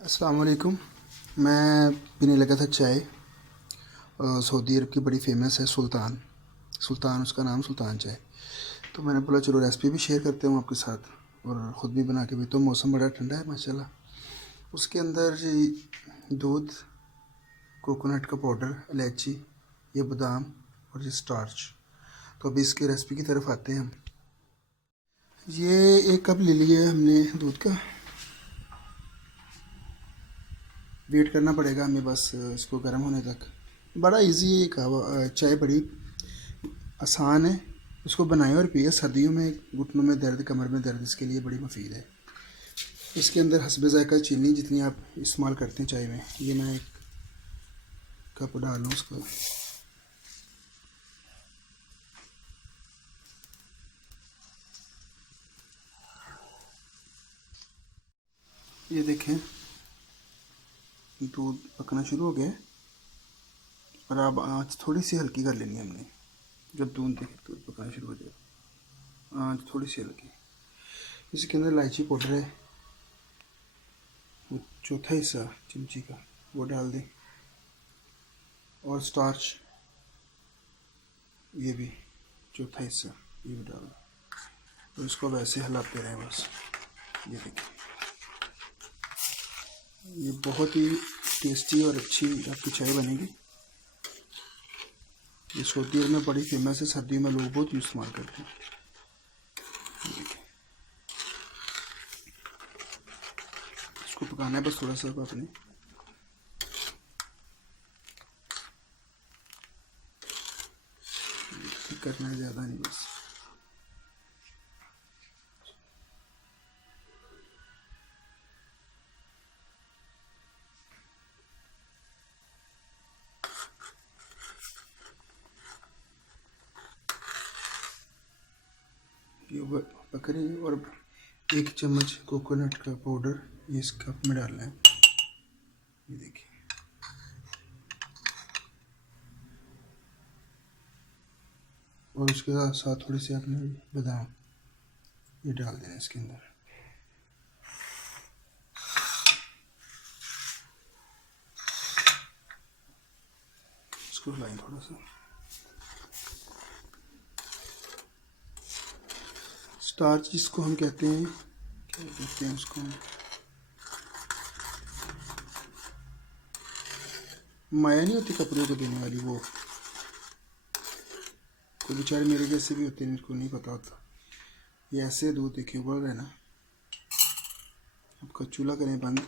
अस्सलाम वालेकुम। मैं पीने लगा था चाय। सऊदी अरब की बड़ी फ़ेमस है सुल्तान। सुल्तान उसका नाम सुल्तान चाय। तो मैंने बोला चलो रेसिपी भी शेयर करते हूँ आपके साथ और ख़ुद भी बना के भी। तो मौसम बड़ा ठंडा है माशाल्लाह। उसके अंदर जी दूध, कोकोनट का पाउडर, इलायची, ये बादाम और ये स्टार्च। तो अभी इसकी रेसिपी की तरफ आते हैं हम। ये 1 कप ले लिया है हमने दूध का। वेट करना पड़ेगा हमें बस इसको गर्म होने तक। बड़ा इजी है कहवा चाय, बड़ी आसान है। इसको बनाएं और पिए। सर्दियों में घुटनों में दर्द, कमर में दर्द, इसके लिए बड़ी मुफीद है। इसके अंदर हस्बे ज़ायका चीनी जितनी आप इस्तेमाल करते हैं चाय में, ये मैं 1 कप डाल लूँ उसको। ये देखें दूध पकना शुरू हो गया है और अब आँच थोड़ी सी हल्की कर लेनी है हमने। जब दूध पकना शुरू हो जाए आँच थोड़ी सी हल्की। इसके अंदर इलायची पाउडर है, वो चौथा हिस्सा चमची का वो डाल दें। और स्टार्च ये भी चौथा हिस्सा, ये भी डाल दें। तो इसको वैसे हिलाते रहें बस। ये देखिए, ये बहुत ही टेस्टी और अच्छी आपकी चाय बनेगी। ये सऊदी अरब में बड़ी फेमस है, सर्दियों में लोग बहुत इस्तेमाल करते हैं। इसको पकाना है बस थोड़ा सा आपने। करना है ज़्यादा नहीं, बस। ये पक रही है। और 1 चम्मच कोकोनट का पाउडर ये इस कप में डालना है। ये देखिए, और उसके साथ साथ थोड़ी सी आपने बादाम ये डाल देना इसके अंदर। इसको हिलाएं थोड़ा सा। स्टार्च जिसको हम कहते हैं, क्या कहते हैं उसको, माया नहीं होती कपड़ों को देने वाली, वो कोई बेचारे मेरे जैसे भी होते हैं, मेरे को नहीं पता होता। ये ऐसे दूध देखिए उबल रहे ना। आपका चूल्हा करें बंद,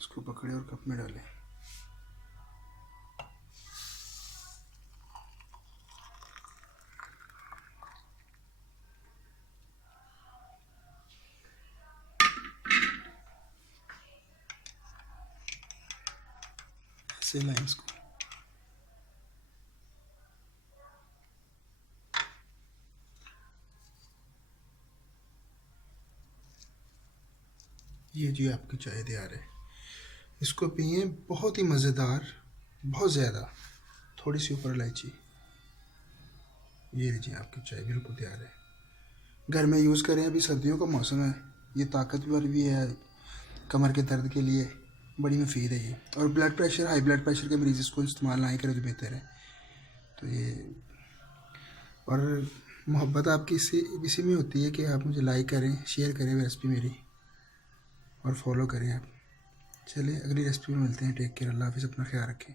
इसको पकड़े और कप में डालें। ऐसे लाएं इसको। ये जी आपकी चाय तैयार है। इसको पिए, बहुत ही मज़ेदार, बहुत ज़्यादा। थोड़ी सी ऊपर इलायची। ये जी आपकी चाय बिल्कुल तैयार है। घर में यूज़ करें, अभी सर्दियों का मौसम है। ये ताकतवर भी है, कमर के दर्द के लिए बड़ी मुफीद है ये। और blood pressure, high blood pressure के मरीज़ इसको इस्तेमाल ना ही करें तो बेहतर है। तो ये, और मोहब्बत आपकी इसी में होती है कि आप मुझे लाइक करें, शेयर करें रेसिपी मेरी, और फॉलो करें आप। चलिए अगली रेसिपी में मिलते हैं। टेक केयर, अल्लाह हाफ़िज़, अपना ख्याल रखें।